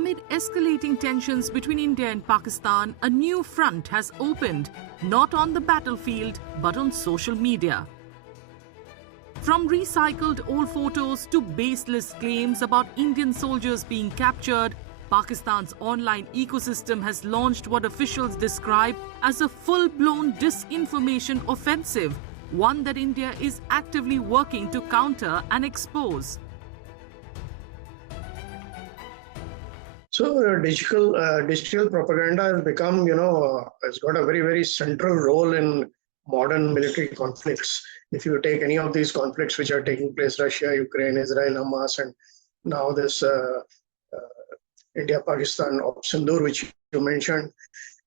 Amid escalating tensions between India and Pakistan, a new front has opened, not on the battlefield, but on social media. From recycled old photos to baseless claims about Indian soldiers being captured, Pakistan's online ecosystem has launched what officials describe as a full-blown disinformation offensive, one that India is actively working to counter and expose. So digital propaganda has become, has got a very, very central role in modern military conflicts. If you take any of these conflicts which are taking place, Russia, Ukraine, Israel, Hamas, and now this India-Pakistan of Sindoor, which you mentioned,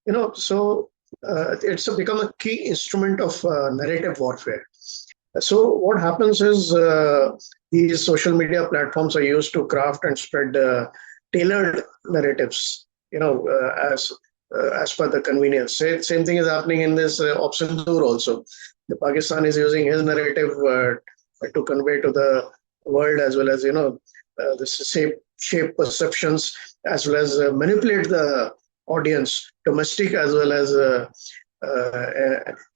it's become a key instrument of narrative warfare. So what happens is these social media platforms are used to craft and spread tailored narratives, as per the convenience. Same thing is happening in this Op Sindoor also. The Pakistan is using his narrative to convey to the world, as well as the shape perceptions, as well as manipulate the audience, domestic as well as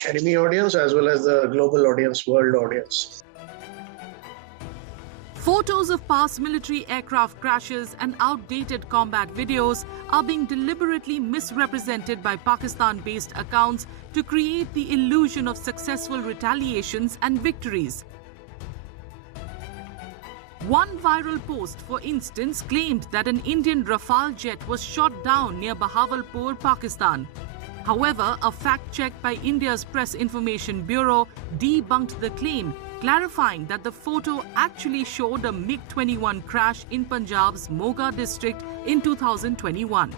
enemy audience, as well as the global audience, world audience. Photos of past military aircraft crashes and outdated combat videos are being deliberately misrepresented by Pakistan-based accounts to create the illusion of successful retaliations and victories. One viral post, for instance, claimed that an Indian Rafale jet was shot down near Bahawalpur, Pakistan. However, a fact check by India's Press Information Bureau debunked the claim, clarifying that the photo actually showed a MiG-21 crash in Punjab's Moga district in 2021.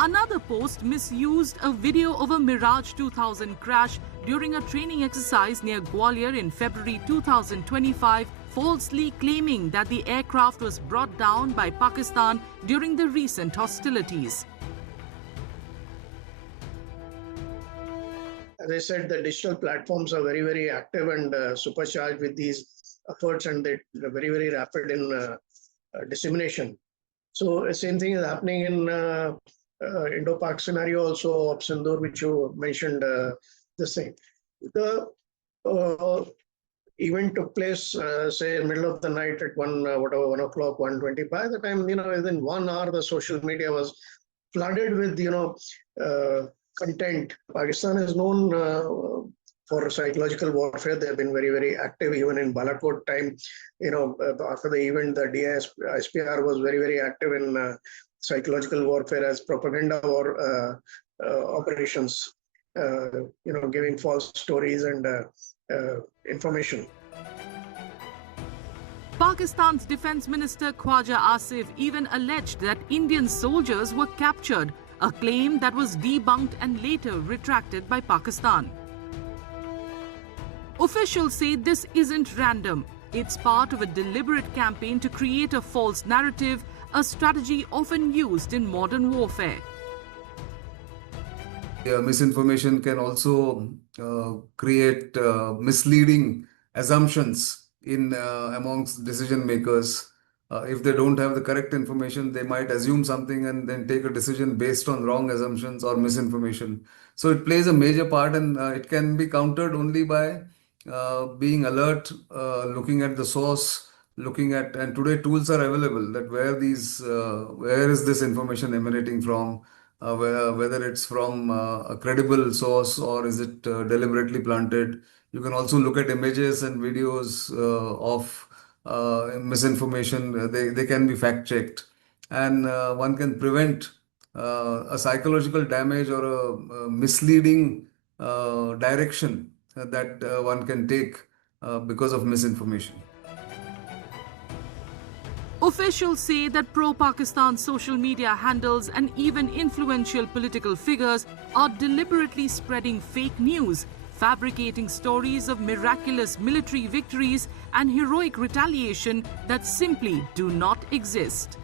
Another post misused a video of a Mirage 2000 crash during a training exercise near Gwalior in February 2025, falsely claiming that the aircraft was brought down by Pakistan during the recent hostilities. As I said, the digital platforms are very, very active and supercharged with these efforts, and they're very, very rapid in dissemination. So same thing is happening in Indo-Pak scenario also of Sindoor, which you mentioned. The same. The event took place, say, in middle of the night at 1 o'clock, 1:20. By the time, within 1 hour, the social media was flooded with, content. Pakistan is known for psychological warfare. They have been very, very active, even in Balakot time. After the event, the ISPR was very, very active in psychological warfare as propaganda war operations, giving false stories and information. Pakistan's Defence Minister Khwaja Asif even alleged that Indian soldiers were captured, a claim that was debunked and later retracted by Pakistan. Officials say this isn't random. It's part of a deliberate campaign to create a false narrative, a strategy often used in modern warfare. Misinformation can also create misleading assumptions amongst decision makers. If they don't have the correct information, they might assume something and then take a decision based on wrong assumptions or misinformation. So it plays a major part, and it can be countered only by being alert, looking at the source, and today tools are available that where is this information emanating from, whether it's from a credible source or is it deliberately planted. You can also look at images and videos of misinformation. They can be fact checked, and one can prevent a psychological damage or a misleading direction that one can take because of misinformation. Officials say that pro-Pakistan social media handles and even influential political figures are deliberately spreading fake news, fabricating stories of miraculous military victories and heroic retaliation that simply do not exist.